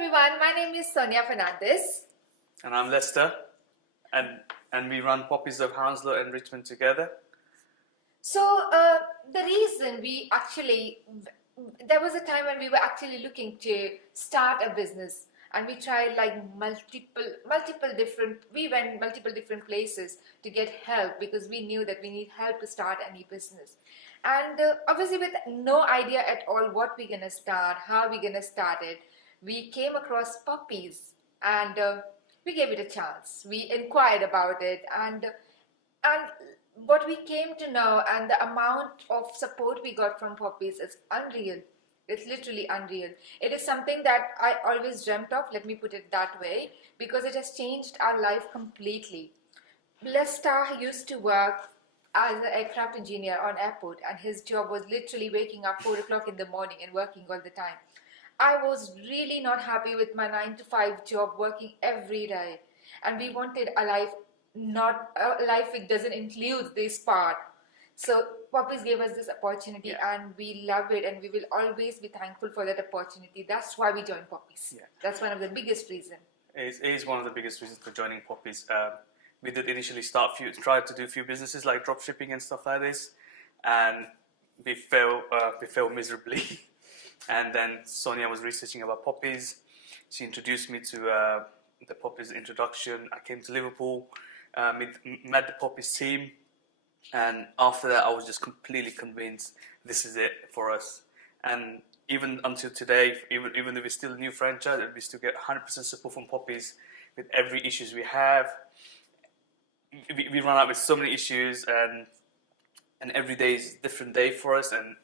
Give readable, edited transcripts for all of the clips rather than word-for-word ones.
everyone, my name is Sonia Fernandez. And I'm Lester, and we run Poppies of Hounslow and Richmond together. So the reason there was a time when we were actually looking to start a business, and we tried like we went multiple different places to get help because we knew that we need help to start any business. And obviously with no idea at all what we're gonna start, how we're gonna start it, we came across Poppies, and we gave it a chance. We inquired about it, and what we came to know and the amount of support we got from Poppies is unreal. It's literally unreal. It is something that I always dreamt of, let me put it that way, because it has changed our life completely. Lester used to work as an aircraft engineer on airport, and his job was literally waking up 4 o'clock in the morning and working all the time. I was really not happy with my 9 to 5 job, working every day, and we wanted a life, not a life which doesn't include this part. So Poppies gave us this opportunity, and we love it, and we will always be thankful for that opportunity. That's why we joined Poppies. That's one of the biggest reasons. It is one of the biggest reasons for joining Poppies. We did initially try to do a few businesses like drop shipping and stuff like this, and we failed miserably. And then Sonia was researching about Poppies. She introduced me to the Poppies introduction. I came to Liverpool, met the Poppies team, and after that I was just completely convinced this is it for us. And even until today, even though we're still a new franchise, we still get 100% support from Poppies with every issues we have. We run out with so many issues, and every day is a different day for us, and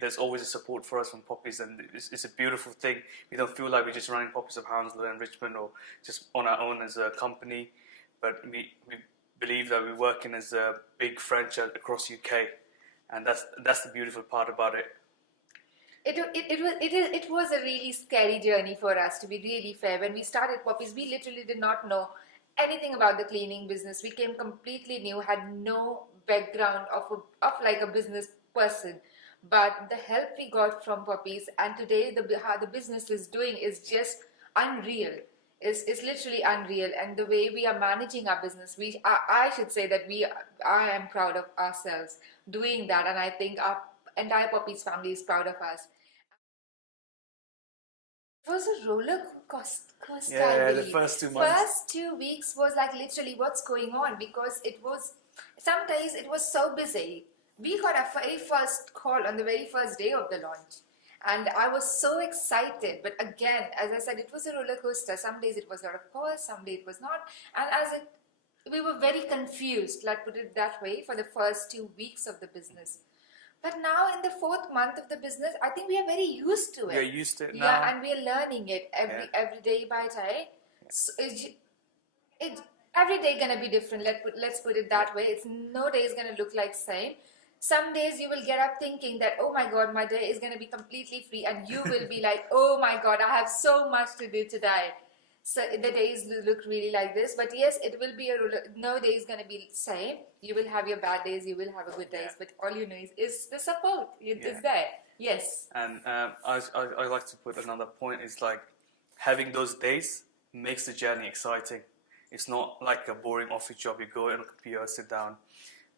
there's always a support for us from Poppies, and it's a beautiful thing. We don't feel like we're just running Poppies of Hounslow and Richmond or just on our own as a company, but we believe that we're working as a big franchise across UK, and that's the beautiful part about it. It was a really scary journey for us, to be really fair. When we started Poppies, we literally did not know anything about the cleaning business. We came completely new, had no background of like a business person, but the help we got from Poppies, and today how the business is doing is just unreal. It's literally unreal, and the way we are managing our business, I should say that I am proud of ourselves doing that, and I think our entire Poppies family is proud of us. It was a roller coaster. Yeah, the first 2 months. First 2 weeks was like literally what's going on, because some days it was so busy. We got our very first call on the very first day of the launch, and I was so excited. But again, as I said, it was a roller coaster. Some days it was a lot of calls, some days it was not, and we were very confused, let's put it that way, for the first 2 weeks of the business. But now in the 4th month of the business, I think we are very used to it. We're used to it now. Yeah, and we are learning it every day by day. So every day gonna be different. Let's put it that way. It's no day is gonna look like same. Some days you will get up thinking that, oh my God, my day is gonna be completely free, and you will be like, oh my God, I have so much to do today. So the days look really like this, but yes, it will be no day is going to be the same. You will have your bad days, you will have a good days, but all you know is the support. It's there. Yes. And I like to put another point is like having those days makes the journey exciting. It's not like a boring office job. You go on a computer, sit down.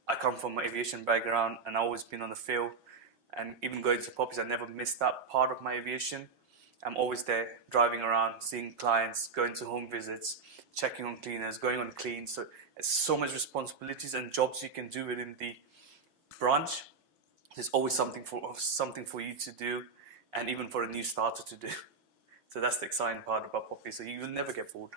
I come from an aviation background, and I've always been on the field. And even going to Poppies, I never missed that part of my aviation. I'm always there, driving around, seeing clients, going to home visits, checking on cleaners, going on clean. So it's so much responsibilities and jobs you can do within the branch. There's always something for you to do, and even for a new starter to do. So that's the exciting part about Poppies. So you will never get bored.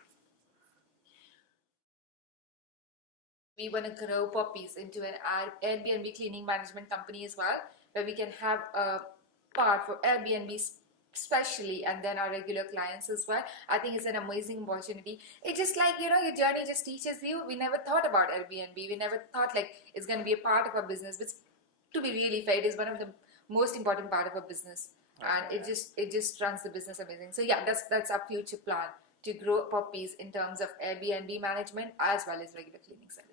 We want to grow Poppies into an Airbnb cleaning management company as well, where we can have a part for Airbnb especially, and then our regular clients as well. I think it's an amazing opportunity. It's just like, your journey just teaches you. We never thought about Airbnb. We never thought like it's going to be a part of our business, which, to be really fair, it is one of the most important part of our business. And it just runs the business amazing. So yeah, that's our future plan, to grow Poppies in terms of Airbnb management as well as regular cleaning service.